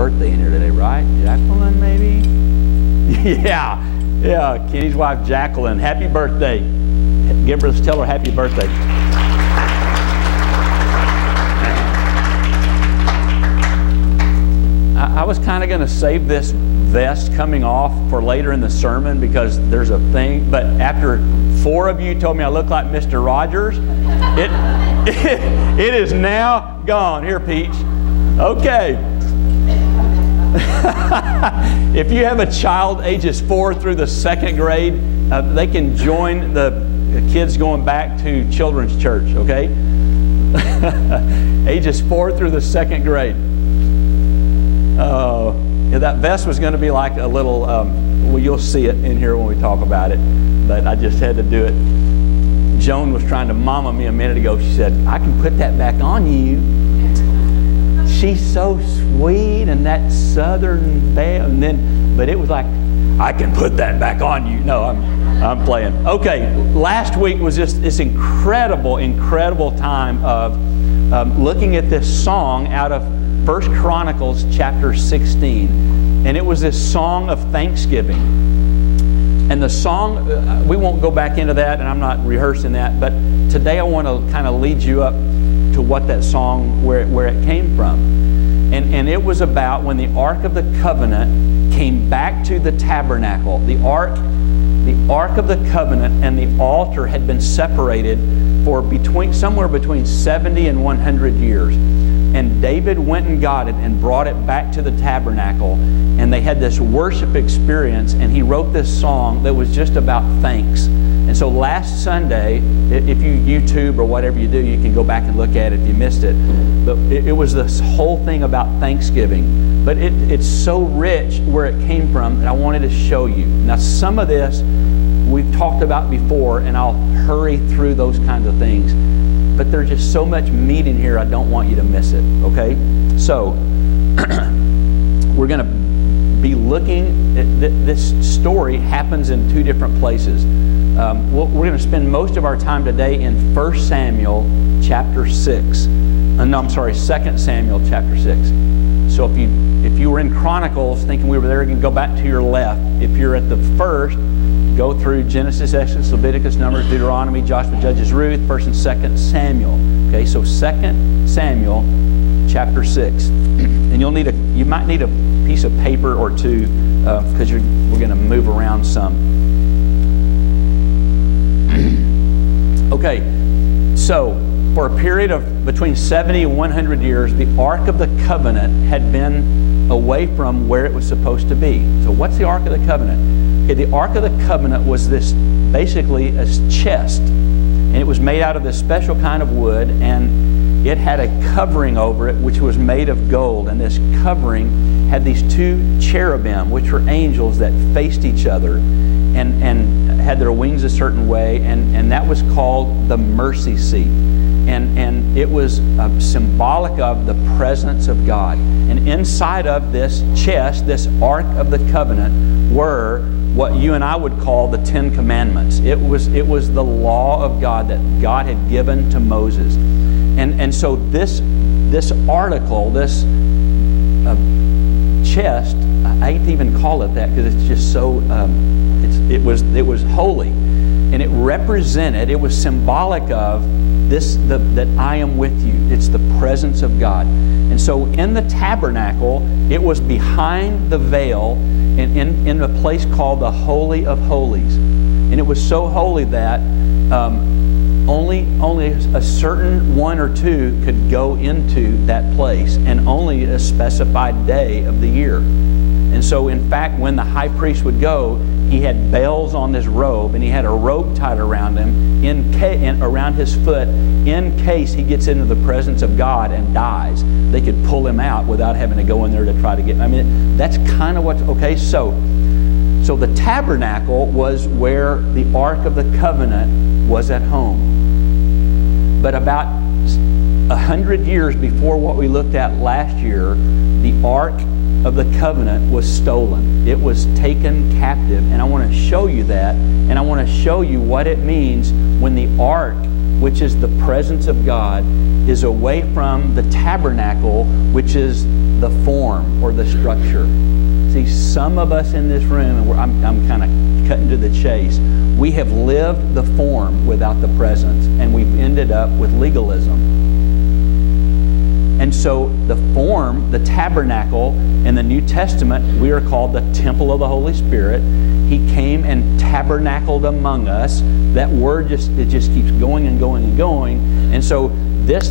birthday in here today, right? Jacqueline, maybe? Yeah, Kenny's wife, Jacqueline. Happy birthday. Tell her happy birthday. I was kind of going to save this vest coming off for later in the sermon because there's a thing, but after 4 of you told me I look like Mr. Rogers, it is now gone. Here, Peach. Okay. If you have a child ages 4 through the 2nd grade, they can join the kids going back to children's church, okay? Ages 4 through the 2nd grade. Yeah, that vest was going to be like a little, well, you'll see it in here when we talk about it, but I just had to do it. Joan was trying to mama me a minute ago. She said, I can put that back on you. She's so sweet, and that southern veil, and then, but it was like, I can put that back on you. No, I'm playing. Okay, last week was just this incredible time of looking at this song out of 1 Chronicles chapter 16, and it was this song of thanksgiving. And the song, we won't go back into that, and I'm not rehearsing that, but today I want to kind of lead you up to what that song, where it came from. And it was about when the Ark of the Covenant came back to the tabernacle. The Ark of the Covenant and the altar had been separated for somewhere between 70 and 100 years. And David went and got it and brought it back to the tabernacle, and they had this worship experience, and he wrote this song that was just about thanks. And so last Sunday, if you YouTube or whatever you do, you can go back and look at it if you missed it. But it was this whole thing about Thanksgiving. But it's so rich where it came from, and I wanted to show you. Now, some of this we've talked about before, and I'll hurry through those kinds of things. But there's just so much meat in here, I don't want you to miss it, okay? So, we're going to be looking at this story happens in 2 different places. We're going to spend most of our time today in 1 Samuel chapter 6. No, I'm sorry, 2 Samuel chapter 6. So if you were in Chronicles thinking we were there, you can go back to your left. If you're at the first, go through Genesis, Exodus, Leviticus, Numbers, Deuteronomy, Joshua, Judges, Ruth, 1 and 2 Samuel. Okay, so 2 Samuel chapter 6. And you might need a piece of paper or two because we're going to move around some. Okay, so for a period of between 70 and 100 years, the Ark of the Covenant had been away from where it was supposed to be. So what's the Ark of the Covenant? Okay, the Ark of the Covenant was this, basically a chest, and it was made out of this special kind of wood, and it had a covering over it which was made of gold, and this covering had these 2 cherubim, which were angels that faced each other and had their wings a certain way, and that was called the mercy seat. And it was symbolic of the presence of God. And inside of this chest, this Ark of the Covenant, were what you and I would call the 10 Commandments. It was the law of God that God had given to Moses. And so this article, this chest, I hate to even call it that because it's just so, it was holy. And it represented, it was symbolic of that I am with you. It's the presence of God. And so in the tabernacle, it was behind the veil in a place called the Holy of Holies. And it was so holy that only a certain 1 or 2 could go into that place, and only a specified day of the year. And so in fact, when the high priest would go, he had bells on his robe, and he had a rope tied around him, around his foot, in case he gets into the presence of God and dies. They could pull him out without having to go in there to try to get. I mean, that's kind of what's okay. So the tabernacle was where the Ark of the Covenant was at home. But about 100 years before what we looked at last year, the Ark of the Covenant was stolen. It was taken captive. And I want to show you that, and I want to show you what it means when the Ark, which is the presence of God, is away from the tabernacle, which is the form or the structure. See, some of us in this room, and I'm kind of cutting to the chase, we have lived the form without the presence, and we've ended up with legalism. And so the form, the tabernacle, in the New Testament, we are called the temple of the Holy Spirit. He came and tabernacled among us. That word just keeps going and going and going. And so this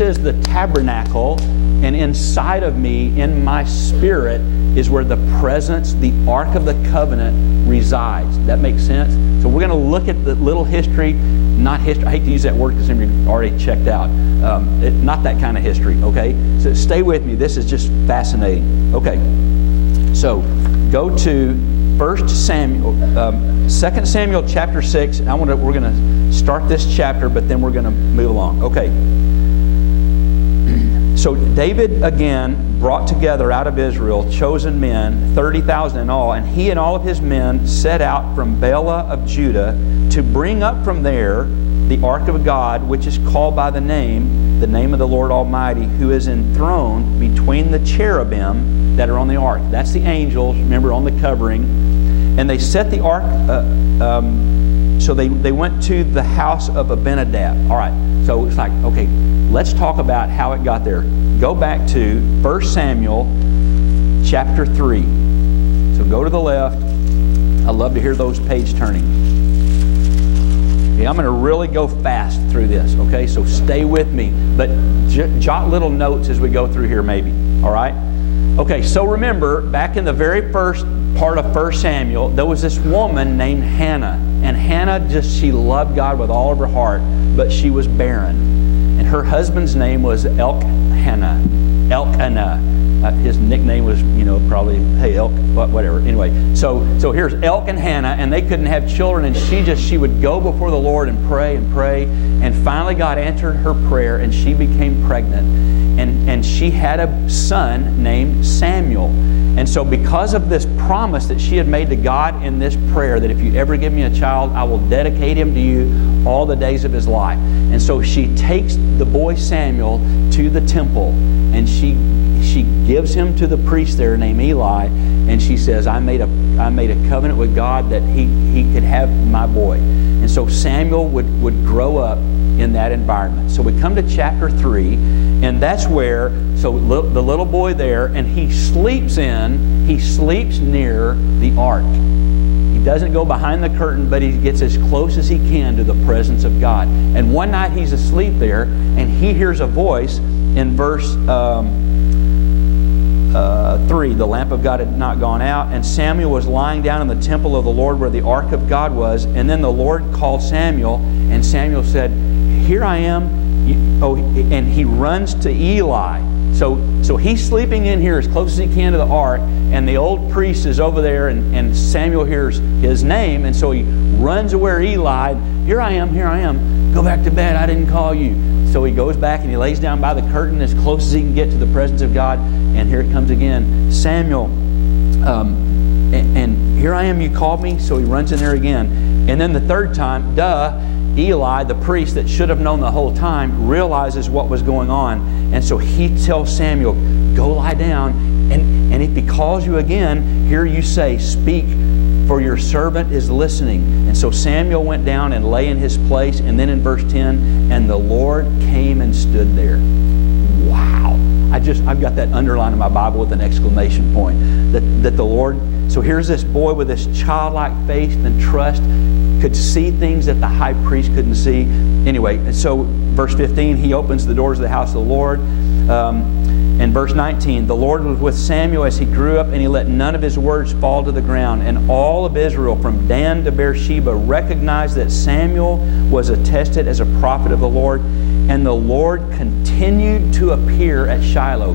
is the tabernacle, and inside of me, in my spirit, is where the presence, the Ark of the Covenant resides. That makes sense? So we're going to look at the little history, not history. I hate to use that word because some of you already checked out. Not that kind of history, okay? So stay with me. This is just fascinating. Okay, so go to 2 Samuel chapter 6. We're going to start this chapter, but then we're going to move along. Okay. So David again brought together out of Israel chosen men, 30,000 in all, and he and all of his men set out from Bela of Judah to bring up from there the ark of God, which is called by the name of the Lord Almighty, who is enthroned between the cherubim that are on the ark. That's the angels, remember, on the covering. And they set the ark, so they went to the house of Abinadab. All right, so it's like, okay, let's talk about how it got there. Go back to 1 Samuel chapter 3. So go to the left. I love to hear those page turning. Okay, I'm going to really go fast through this, okay? So stay with me, but jot little notes as we go through here maybe, all right? Okay, so remember, back in the very first part of 1 Samuel, there was this woman named Hannah. And Hannah she loved God with all of her heart, but she was barren. And her husband's name was Elkanah. His nickname was, probably, hey, Elk, whatever. Anyway, so here's Elk and Hannah, and they couldn't have children, and she would go before the Lord and pray, and finally God answered her prayer, and she became pregnant, and she had a son named Samuel. And so because of this promise that she had made to God in this prayer, that if you ever give me a child, I will dedicate him to you all the days of his life. And so she takes the boy Samuel to the temple, and she gives him to the priest there named Eli, and she says, I made a covenant with God that he could have my boy. And so Samuel would grow up in that environment. So we come to chapter 3, and that's where, the little boy there, and he sleeps near the ark. He doesn't go behind the curtain, but he gets as close as he can to the presence of God. And one night he's asleep there, and he hears a voice in verse 3. The lamp of God had not gone out, and Samuel was lying down in the temple of the Lord where the ark of God was. And then the Lord called Samuel, and Samuel said, here I am. And he runs to Eli. So he's sleeping in here as close as he can to the ark, and the old priest is over there, and Samuel hears his name, and so he runs to where Eli, here I am, go back to bed, I didn't call you. So he goes back and he lays down by the curtain as close as he can get to the presence of God, and here it comes again, Samuel, and here I am, you called me? So he runs in there again. And then the third time, Eli, the priest that should have known the whole time, realizes what was going on. And so he tells Samuel, go lie down. And if he calls you again, here you say, speak, for your servant is listening. And so Samuel went down and lay in his place. And then in verse 10, and the Lord came and stood there. Wow. I've got that underlined in my Bible with an exclamation point. That the Lord, so here's this boy with this childlike faith and trust, could see things that the high priest couldn't see. Anyway, so verse 15, he opens the doors of the house of the Lord. And verse 19, the Lord was with Samuel as he grew up, and he let none of his words fall to the ground. And all of Israel, from Dan to Beersheba, recognized that Samuel was attested as a prophet of the Lord. And the Lord continued to appear at Shiloh.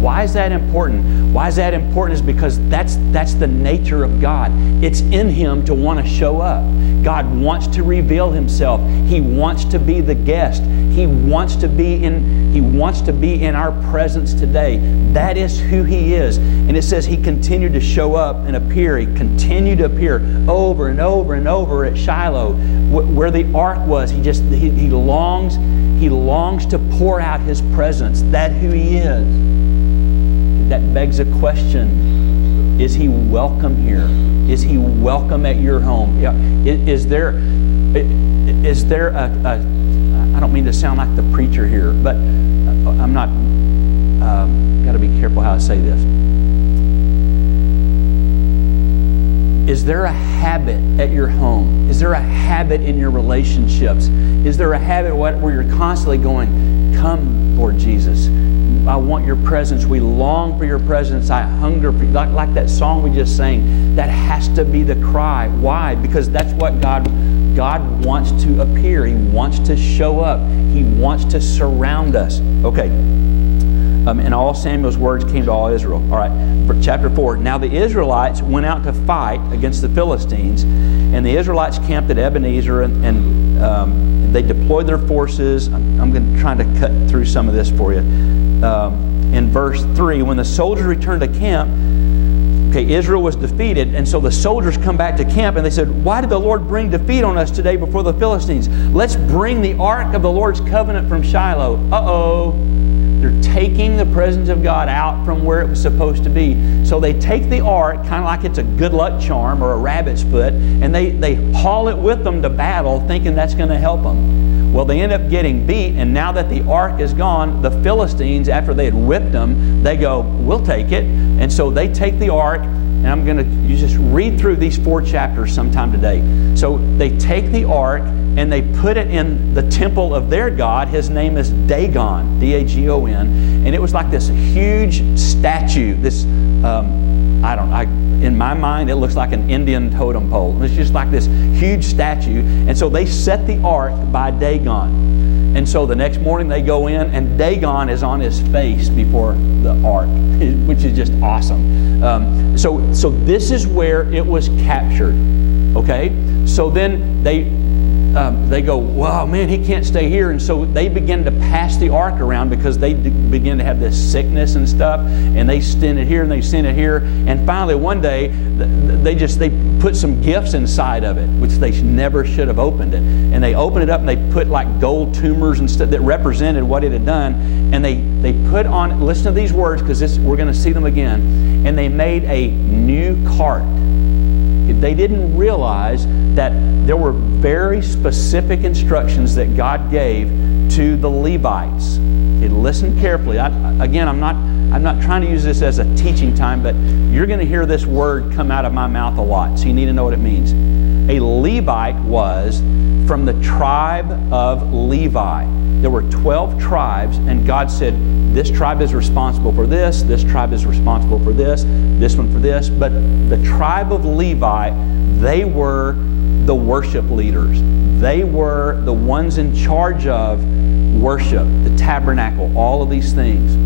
Why is that important? Why is that important is because that's the nature of God. It's in Him to want to show up. God wants to reveal Himself. He wants to be the guest. He wants to be in our presence today. That is who He is. And it says He continued to show up and appear. He continued to appear over and over and over at Shiloh, where the ark was. He longs to pour out His presence. That's who He is. that begs a question. Is He welcome here? Is He welcome at your home? Yeah. Is there a I don't mean to sound like the preacher here, but I'm not, got to be careful how I say this. Is there a habit at your home? Is there a habit in your relationships? Is there a habit where you're constantly going, come, Lord Jesus, I want your presence. We long for your presence. I hunger for you. Like that song we just sang, that has to be the cry. Why? Because that's what God wants to appear. He wants to show up. He wants to surround us. Okay. And all Samuel's words came to all Israel. All right. Chapter 4. Now the Israelites went out to fight against the Philistines, and the Israelites camped at Ebenezer, and they deployed their forces. I'm trying to cut through some of this for you. In verse 3, when the soldiers returned to camp, okay, Israel was defeated, and so the soldiers come back to camp, and they said, why did the Lord bring defeat on us today before the Philistines? Let's bring the ark of the Lord's covenant from Shiloh. Uh-oh. They're taking the presence of God out from where it was supposed to be. So they take the ark, kind of like it's a good luck charm or a rabbit's foot, and they haul it with them to battle, thinking that's going to help them. Well, they end up getting beat, and now that the ark is gone, the Philistines, after they had whipped them, they go, we'll take it. And so they take the ark, and I'm going to just read through these 4 chapters sometime today. So they take the ark, and they put it in the temple of their god. His name is Dagon, D-A-G-O-N. And it was like this huge statue. This, in my mind, it looks like an Indian totem pole. It's just like this huge statue. And so they set the ark by Dagon. And so the next morning they go in, and Dagon is on his face before the ark, which is just awesome. So this is where it was captured. Okay? So then they go, wow, man, he can't stay here. And so they begin to pass the ark around because they begin to have this sickness and stuff. And they send it here and they send it here. And finally, one day, they put some gifts inside of it, which they never should have opened it. And they opened it up and they put like gold tumors and stuff that represented what it had done. And they put on, listen to these words because we're going to see them again. And they made a new cart. They didn't realize that there were very specific instructions that God gave to the Levites. Okay, listen carefully. Again, I'm not trying to use this as a teaching time, but you're going to hear this word come out of my mouth a lot, so you need to know what it means. A Levite was from the tribe of Levi. There were 12 tribes, and God said, this tribe is responsible for this tribe is responsible for this one for this. But the tribe of Levi, they were the worship leaders. They were the ones in charge of worship, the tabernacle, all of these things.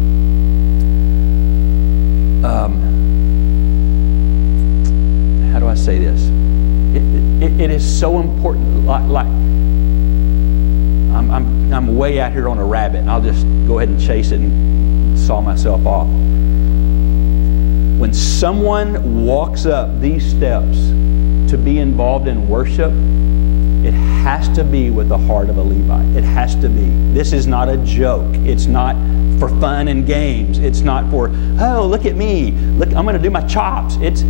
How do I say this? It is so important. I'm way out here on a rabbit, and I'll just go ahead and chase it and saw myself off. When someone walks up these steps to be involved in worship, it has to be with the heart of a Levite. It has to be. This is not a joke. It's not for fun and games. It's not for, oh, look at me. Look, I'm going to do my chops. It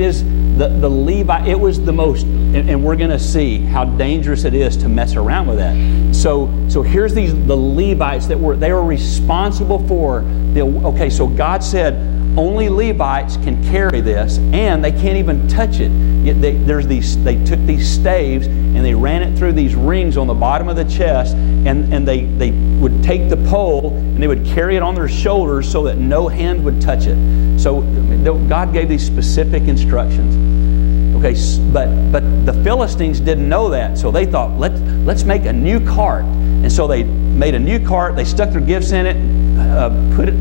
is the Levite. It was the most, and we're going to see how dangerous it is to mess around with that. So here's the Levites that were responsible for okay, so God said only Levites can carry this, and they can't even touch it. They took these staves and they ran it through these rings on the bottom of the chest, and they would take the pole and they would carry it on their shoulders so that no hand would touch it. So God gave these specific instructions. Okay, but the Philistines didn't know that, so they thought, let's make a new cart. And so they made a new cart. They stuck their gifts in it,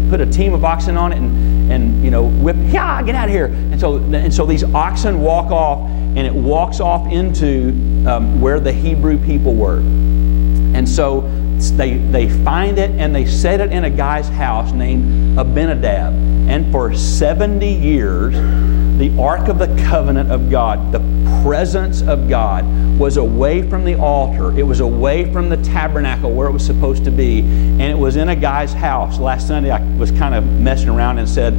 put a team of oxen on it, and whip, yeah, get out of here. And so these oxen walk off, and it walks off into where the Hebrew people were. And so they find it, and they set it in a guy's house named Abinadab. And for 70 years, the Ark of the Covenant of God, the presence of God, was away from the altar. It was away from the tabernacle where it was supposed to be. And it was in a guy's house. Last Sunday I was kind of messing around and said,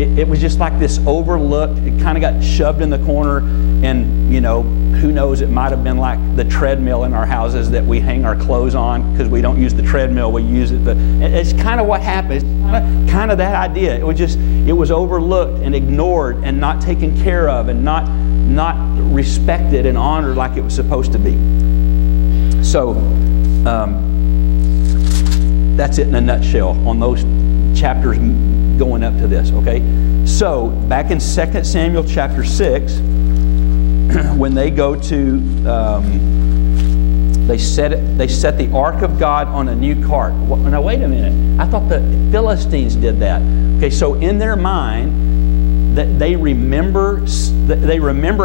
it was just like this overlooked, it kind of got shoved in the corner, and you know, who knows, it might have been like the treadmill in our houses that we hang our clothes on, because we don't use the treadmill, we use it. But it's kind of what happened. It's kind of that idea. It was overlooked and ignored and not taken care of and not respected and honored like it was supposed to be. So that's it in a nutshell on those chapters going up to this, okay? So back in 2 Samuel chapter 6, when they go to, they set the Ark of God on a new cart. Now wait a minute, I thought the Philistines did that. Okay, so in their mind, that they remember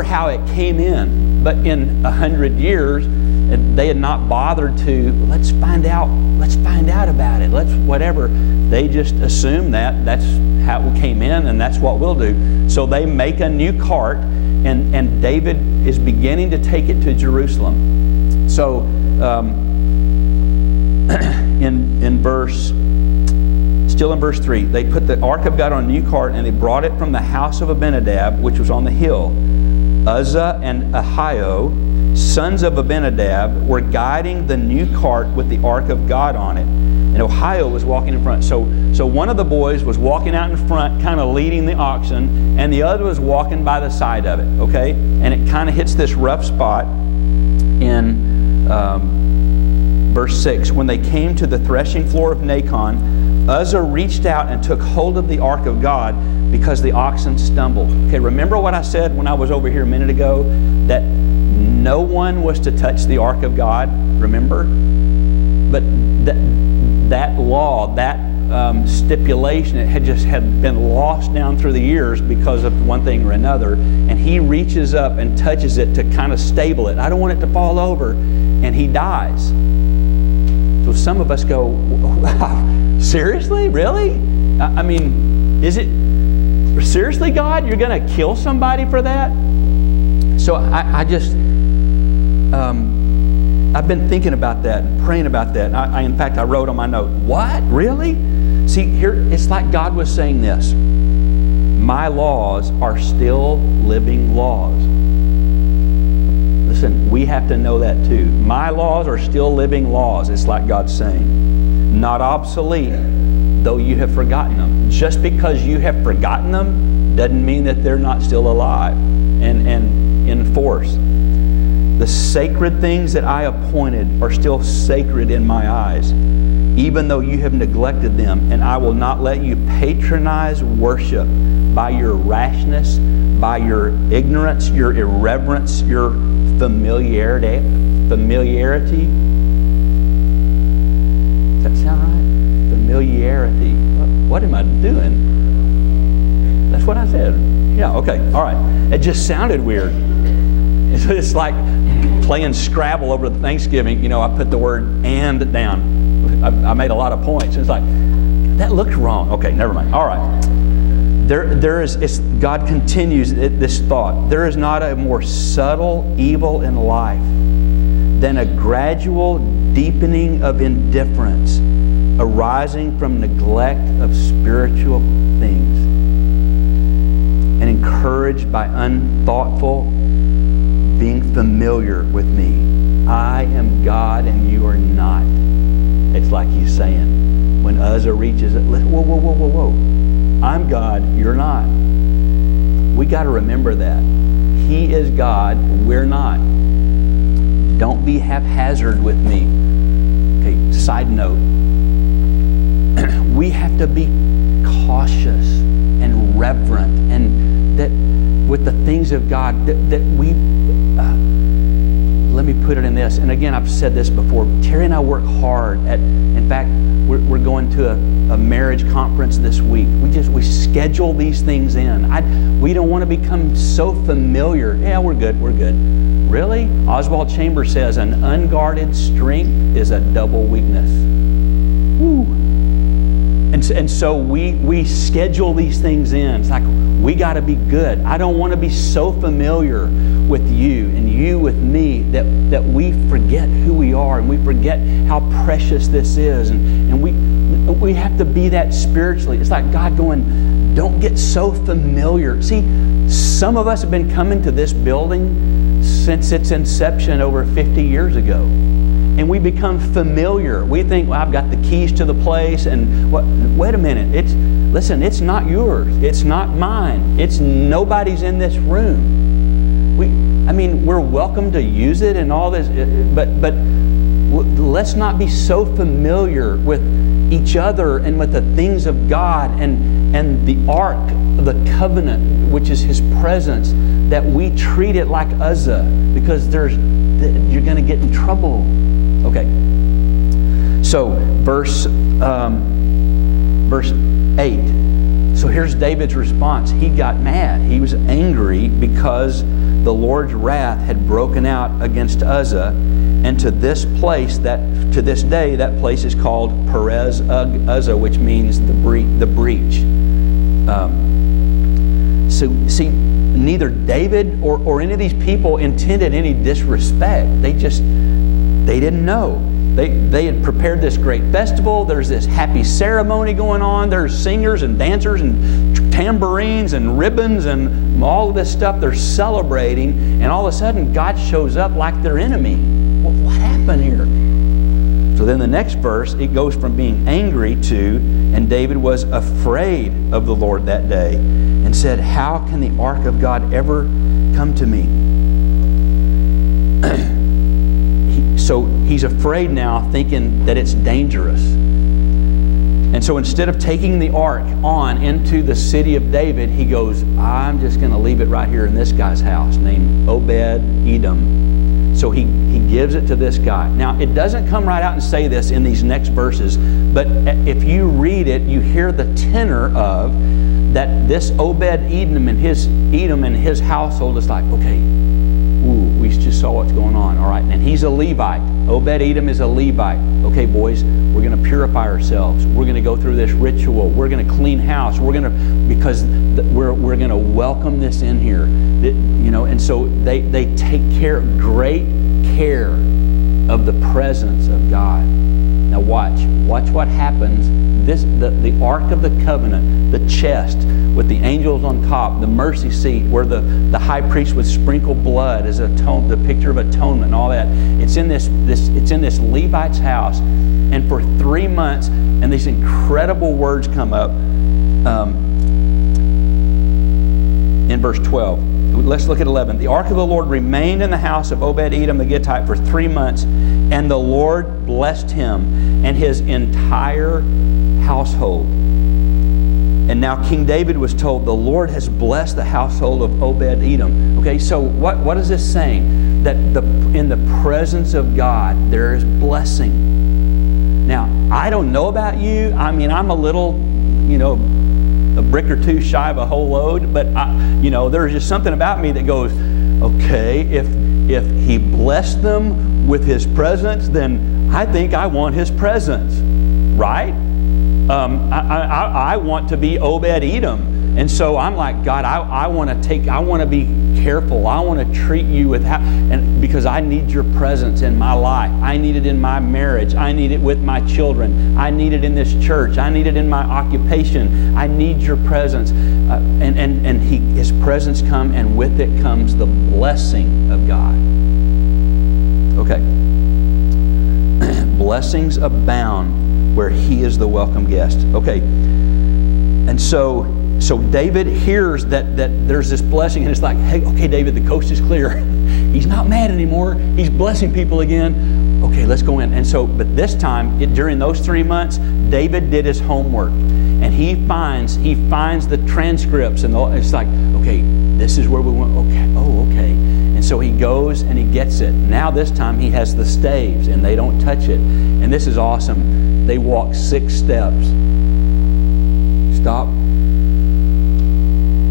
how it came in, but in 100 years, they had not bothered to, let's find out about it, whatever. They just assumed that's how it came in, and that's what we'll do. So they make a new cart, and David is beginning to take it to Jerusalem. So still in verse 3, they put the Ark of God on a new cart, and they brought it from the house of Abinadab, which was on the hill. Uzzah and Ahio, sons of Abinadab, were guiding the new cart with the Ark of God on it. And Ahio was walking in front. So one of the boys was walking out in front, kind of leading the oxen, and the other was walking by the side of it, okay? And it kind of hits this rough spot in verse 6. When they came to the threshing floor of Nacon, Uzzah reached out and took hold of the Ark of God because the oxen stumbled. Okay, remember what I said when I was over here a minute ago? That no one was to touch the Ark of God, remember? But that law, that stipulation, it had been lost down through the years because of one thing or another. And he reaches up and touches it to kind of stable it. I don't want it to fall over. And he dies. So some of us go, wow, seriously? Really? I mean, is it seriously, God? You're going to kill somebody for that? So I've been thinking about that and praying about that. In fact, I wrote on my note, what? Really? See, here, it's like God was saying this. My laws are still living laws. Listen, we have to know that too. My laws are still living laws. It's like God's saying. Not obsolete, though you have forgotten them. Just because you have forgotten them doesn't mean that they're not still alive and in force. The sacred things that I appointed are still sacred in my eyes, even though you have neglected them, and I will not let you patronize worship by your rashness, by your ignorance, your irreverence, your familiarity. Does that sound right? Familiarity. What am I doing? That's what I said. Yeah, okay, all right. It just sounded weird. It's like playing Scrabble over Thanksgiving. You know, I put the word "and" down. I made a lot of points. It's like, that looked wrong. Okay, never mind. All right. God continues this thought. There is not a more subtle evil in life than a gradual deepening of indifference arising from neglect of spiritual things and encouraged by unthoughtful being familiar with me. I am God and you are not. It's like he's saying, when Uzzah reaches it, whoa. I'm God, you're not. We got to remember that. He is God, we're not. Don't be haphazard with me. Okay, side note. We have to be cautious and reverent, and that with the things of God, that we, let me put it in this, and again, I've said this before, Terry and I work hard at, in fact, we're going to a marriage conference this week. We schedule these things in. We don't want to become so familiar. Yeah, we're good. Really? Oswald Chambers says, an unguarded strength is a double weakness. Woo. And so we schedule these things in. It's like, we got to be good. I don't want to be so familiar with you and you with me that we forget who we are and we forget how precious this is. And we have to be that spiritually. It's like God going, don't get so familiar. See, some of us have been coming to this building since its inception over 50 years ago. And we become familiar. We think, well, I've got the keys to the place, and wait a minute. Listen, it's not yours. It's not mine. It's nobody's in this room. We're welcome to use it and all this, but let's not be so familiar with each other and with the things of God and the Ark of the Covenant, which is His presence, that we treat it like Uzzah, because you're going to get in trouble. Okay, so verse 8. So here's David's response. He got mad. He was angry because the Lord's wrath had broken out against Uzzah, and to this day, that place is called Perez Uzzah, which means the breach. So see, neither David or any of these people intended any disrespect. They didn't know. They had prepared this great festival. There's this happy ceremony going on. There's singers and dancers and tambourines and ribbons and all of this stuff. They're celebrating, and all of a sudden God shows up like their enemy. What happened here? So then the next verse, it goes from being angry to, and David was afraid of the Lord that day and said, how can the ark of God ever come to me? So he's afraid now, thinking that it's dangerous. And so instead of taking the ark on into the city of David, he goes, I'm just going to leave it right here in this guy's house named Obed-Edom. So he gives it to this guy. Now, it doesn't come right out and say this in these next verses, but if you read it, you hear the tenor of that this Obed-Edom and his household is like, okay, we just saw what's going on. All right, and he's a Levite. Obed-Edom is a Levite. Okay, boys, we're going to purify ourselves. We're going to go through this ritual. We're going to clean house. We're going to welcome this in here. And so they take great care of the presence of God. Now watch what happens. The Ark of the Covenant, the chest with the angels on top, the mercy seat where the high priest would sprinkle blood as the picture of atonement and all that. It's in this Levite's house, and for 3 months, and these incredible words come up in verse 12. Let's look at 11. The ark of the Lord remained in the house of Obed-Edom the Gittite for 3 months, and the Lord blessed him and his entire household. And now King David was told, the Lord has blessed the household of Obed-Edom. Okay, so what is this saying? That in the presence of God, there is blessing. Now, I don't know about you. I'm a little, a brick or two shy of a whole load, but there's just something about me that goes, okay, if he blessed them with his presence, then I think I want his presence, right? I want to be Obed-Edom, and so I'm like, God, I want to be careful. I want to treat you because I need your presence in my life. I need it in my marriage. I need it with my children. I need it in this church. I need it in my occupation. I need your presence, and His presence come, and with it comes the blessing of God. Okay, blessings abound where He is the welcome guest. Okay, and so David hears that there's this blessing, and it's like, hey, okay, David, the coast is clear. He's not mad anymore. He's blessing people again. Okay, let's go in. And so, but this time, during those 3 months, David did his homework, and he finds the transcripts, and it's like, okay, this is where we went. Okay, okay. And so he goes and he gets it. Now this time he has the staves, and they don't touch it. And this is awesome. They walk 6 steps. Stop.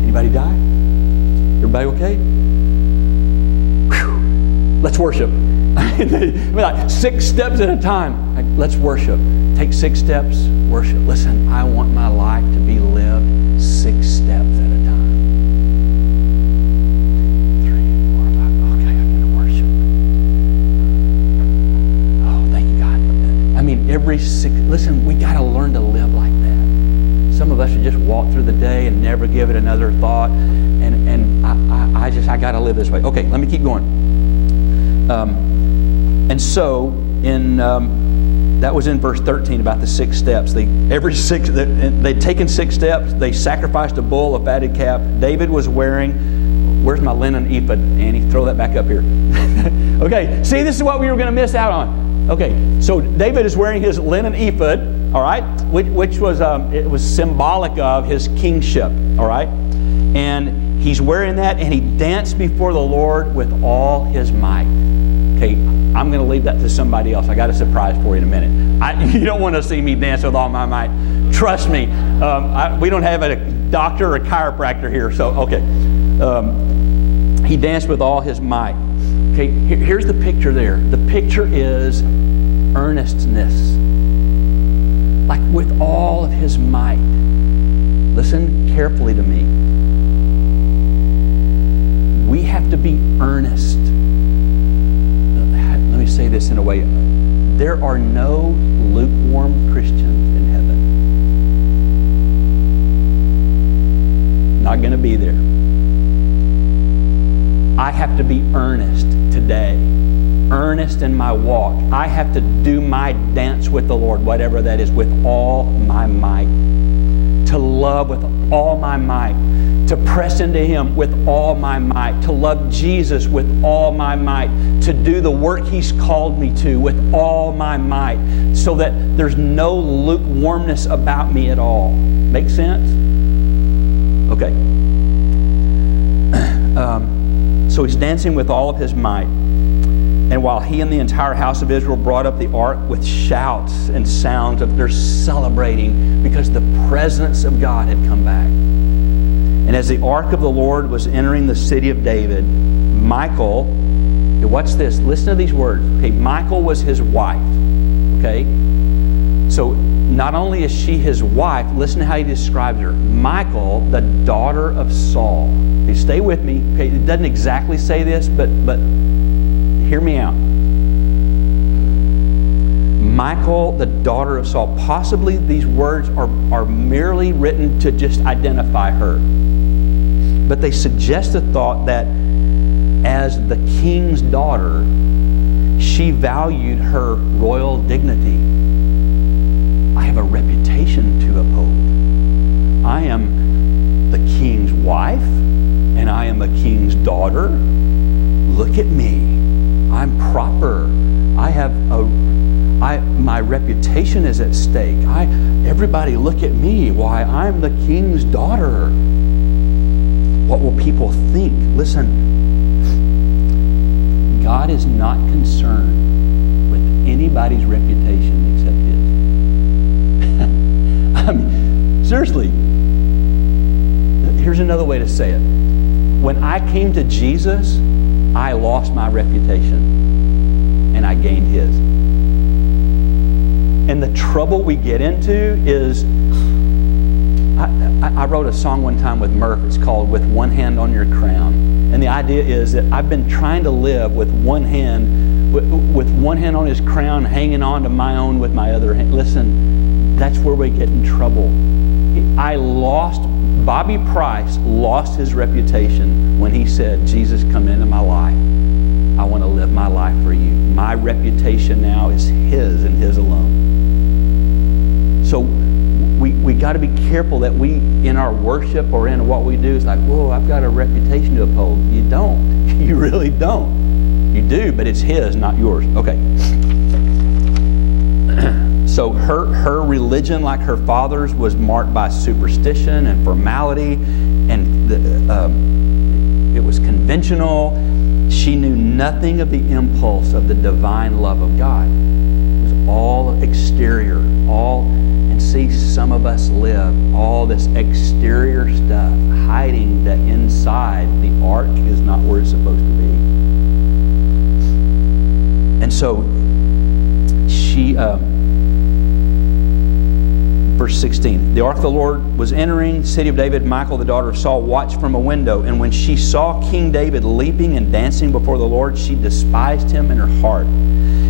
Anybody die? Everybody okay? Whew. Let's worship. like 6 steps at a time. Like, let's worship. Take 6 steps, worship. Listen, I want my life to be lived 6 steps at a time. 3, 4, 5. Okay, I'm going to worship. Oh, thank you, God. I mean, every 6. Listen, we got to learn to live like that. Some of us should just walk through the day and never give it another thought. And I got to live this way. Okay, let me keep going. And so that was in verse 13 about the 6 steps. They'd taken 6 steps. They sacrificed a bull, a fatted calf. David was wearing, where's my linen ephod, Annie? Throw that back up here. Okay, see, this is what we were going to miss out on. Okay, so David is wearing his linen ephod, all right, which was it was symbolic of his kingship, all right, and he's wearing that, and he danced before the Lord with all his might. Okay, I'm going to leave that to somebody else. I got a surprise for you in a minute. You don't want to see me dance with all my might. Trust me. We don't have a doctor or a chiropractor here, so okay. He danced with all his might. Okay, here's the picture there. The picture is earnestness, like with all of his might. Listen carefully to me. We have to be earnest. Let me say this in a way. There are no lukewarm Christians in heaven. Not going to be there. I have to be earnest today. Earnest in my walk. I have to do my dance with the Lord, whatever that is, with all my might. To love with all my might. To press into Him with all my might. To love Jesus with all my might. To do the work He's called me to with all my might. So that there's no lukewarmness about me at all. Make sense? Okay. So he's dancing with all of his might. And while he and the entire house of Israel brought up the ark with shouts and sounds of they're celebrating because the presence of God had come back. And as the ark of the Lord was entering the city of David, Michal, watch this, listen to these words. Okay, Michal was his wife. Okay? So not only is she his wife, listen to how he describes her. Michal, the daughter of Saul. Okay, stay with me. Okay, it doesn't exactly say this, but hear me out. Michal, the daughter of Saul. Possibly these words are merely written to just identify her. But they suggest the thought that as the king's daughter, she valued her royal dignity. I have a reputation to uphold. I am the king's wife, and I am a king's daughter. Look at me. I'm proper. My reputation is at stake. Everybody look at me. Why, I'm the king's daughter. What will people think? Listen, God is not concerned with anybody's reputation except His. I mean, seriously, here's another way to say it. When I came to Jesus, I lost my reputation and I gained His. And the trouble we get into is, I wrote a song one time with Murph. It's called With One Hand on Your Crown. And the idea is that I've been trying to live with one hand on His crown, hanging on to my own with my other hand. Listen, that's where we get in trouble. Bobby Price lost his reputation when he said, Jesus, come into my life. I want to live my life for you. My reputation now is His and His alone. So we got to be careful that we, in our worship or in what we do, it's like, whoa, I've got a reputation to uphold. You don't. You really don't. You do, but it's His, not yours. Okay. So her religion, like her father's, was marked by superstition and formality, and it was conventional. She knew nothing of the impulse of the divine love of God. It was all exterior, and see, some of us live all this exterior stuff, hiding that inside the ark is not where it's supposed to be. And so she, verse 16, the ark of the Lord was entering the city of David. Michal, the daughter of Saul, watched from a window. And when she saw King David leaping and dancing before the Lord, she despised him in her heart.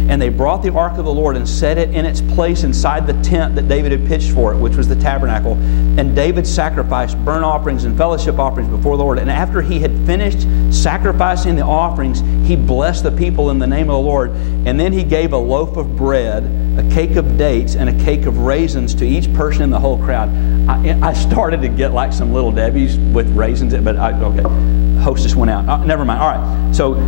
And they brought the ark of the Lord and set it in its place inside the tent that David had pitched for it, which was the tabernacle. And David sacrificed burnt offerings and fellowship offerings before the Lord. And after he had finished sacrificing the offerings, he blessed the people in the name of the Lord. And then he gave a loaf of bread, a cake of dates, and a cake of raisins to each person in the whole crowd. I started to get like some Little Debbie's with raisins, but okay. Hostess went out. Never mind. All right. So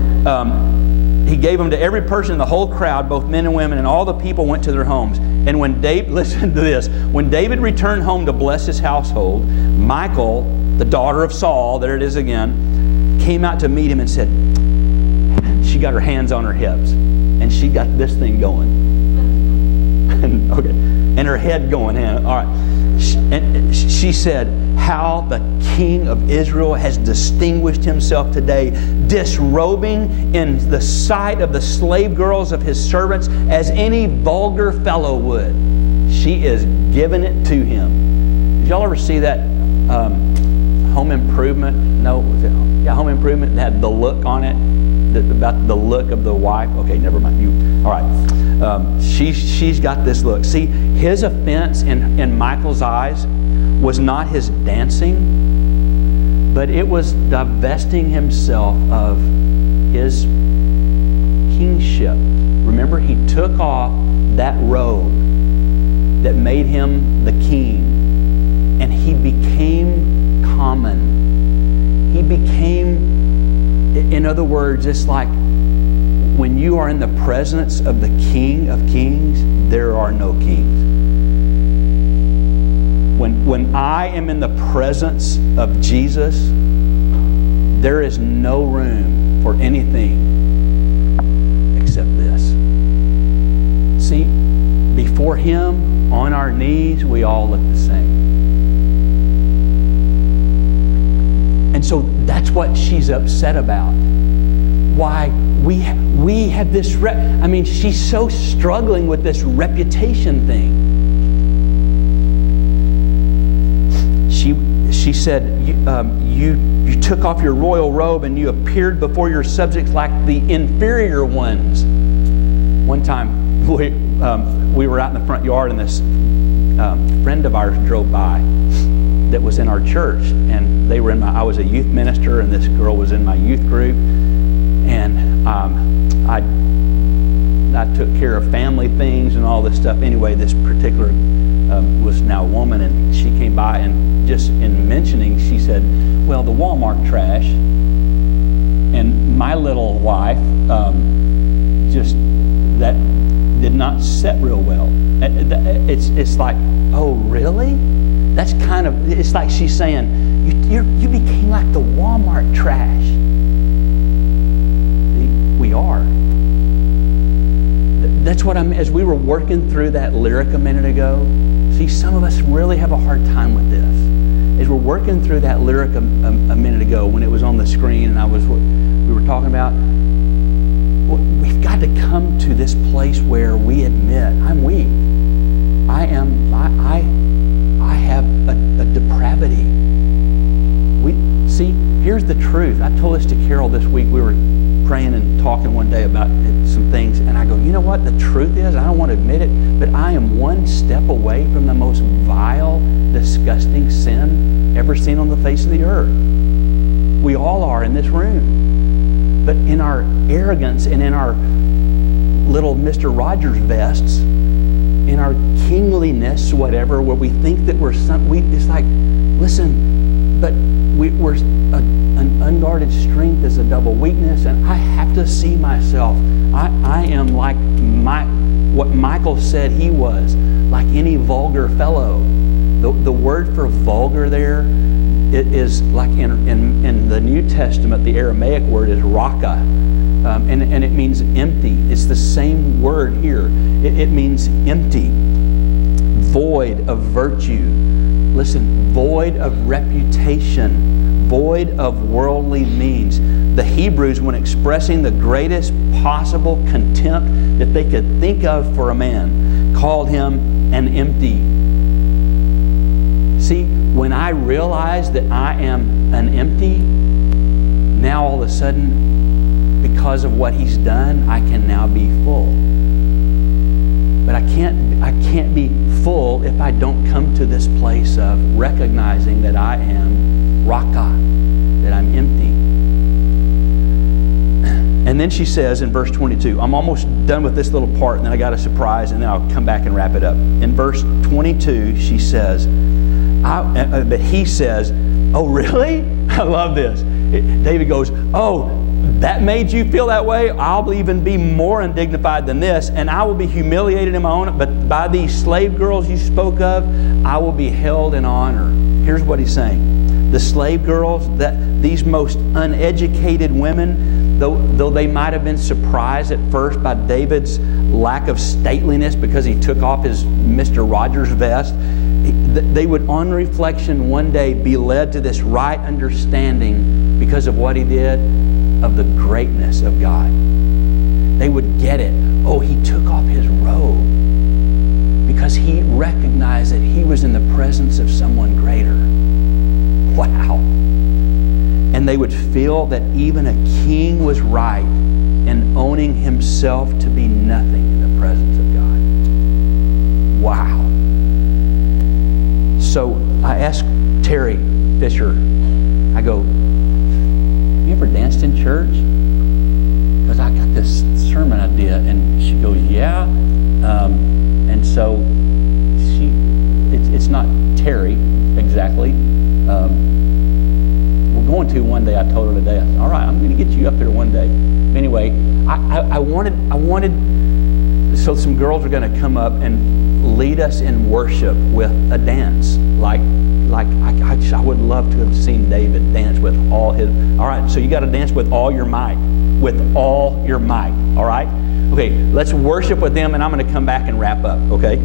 he gave them to every person in the whole crowd, both men and women, and all the people went to their homes. And when David, listen to this, when David returned home to bless his household, Michal, the daughter of Saul, there it is again, came out to meet him and said, she got her hands on her hips, and she got this thing going. Okay, and her head going in. All right. And she said, how the King of Israel has distinguished himself today, disrobing in the sight of the slave girls of his servants as any vulgar fellow would. She is giving it to him. Did y'all ever see that Home Improvement? No, was it? Yeah, Home Improvement. It had the look on it, about the look of the wife. Okay, never mind. All right. She's got this look. See, his offense in Michal's eyes was not his dancing, but it was divesting himself of his kingship. Remember, he took off that robe that made him the king, and he became common. He became, in other words, it's like when you are in the presence of the King of Kings, there are no kings. When I am in the presence of Jesus, there is no room for anything except this. See, before Him, on our knees, we all look the same. And so that's what she's upset about. Why? We have this, I mean, she's so struggling with this reputation thing. She said, you took off your royal robe and you appeared before your subjects like the inferior ones. One time, we were out in the front yard and this friend of ours drove by that was in our church. And they were I was a youth minister and this girl was in my youth group. And I took care of family things and all this stuff. Anyway, this particular was now a woman, and she came by, and just in mentioning, she said, well, the Walmart trash. And my little wife, just, that did not set real well. It's like, oh, really? That's kind of, it's like she's saying, you became like the Walmart trash. We are. That's what as we were working through that lyric a minute ago, see, some of us really have a hard time with this. As we're working through that lyric a minute ago when it was on the screen and we were talking about, we've got to come to this place where we admit, I'm weak. I have a depravity. See, here's the truth. I told this to Carol this week. We were praying and talking one day about some things, and I go, you know what the truth is? I don't want to admit it, but I am one step away from the most vile, disgusting sin ever seen on the face of the earth. We all are in this room. But in our arrogance and in our little Mr. Rogers vests, in our kingliness, whatever, where we think that we're it's like, listen, but we're an unguarded strength is a double weakness, and I have to see myself. I am like what Michal said he was, like any vulgar fellow. The word for vulgar there, it is like in the New Testament, the Aramaic word is raka, and it means empty. It's the same word here. It means empty, void of virtue. Listen, void of reputation, void of worldly means. The Hebrews, when expressing the greatest possible contempt that they could think of for a man, called him an empty. See, when I realize that I am an empty, now all of a sudden, because of what he's done, I can now be full. But I can't be full if I don't come to this place of recognizing that I am raka, that I'm empty. And then she says in verse 22, I'm almost done with this little part, and then I got a surprise, and then I'll come back and wrap it up. In verse 22, she says, but he says, oh, really? I love this. David goes, oh, that made you feel that way? I'll even be more undignified than this, and I will be humiliated in my own, but by these slave girls you spoke of, I will be held in honor. Here's what he's saying. The slave girls, these most uneducated women, though they might have been surprised at first by David's lack of stateliness because he took off his Mr. Rogers vest, they would, on reflection, one day be led to this right understanding because of what he did, of the greatness of God. They would get it. Oh, he took off his robe because he recognized that he was in the presence of someone greater. Wow. And they would feel that even a king was right in owning himself to be nothing in the presence of God. Wow. So I asked Terry Fisher, I go, have you ever danced in church? Because I got this sermon idea. And she goes, yeah. And so it's not Terry exactly. We're going to one day. I told her today, I said, all right, I'm going to get you up there one day. Anyway, I wanted, so some girls are going to come up and lead us in worship with a dance. I would love to have seen David dance with all his, all right, so you got to dance with all your might. With all your might, all right? Okay, let's worship with them, and I'm going to come back and wrap up, okay?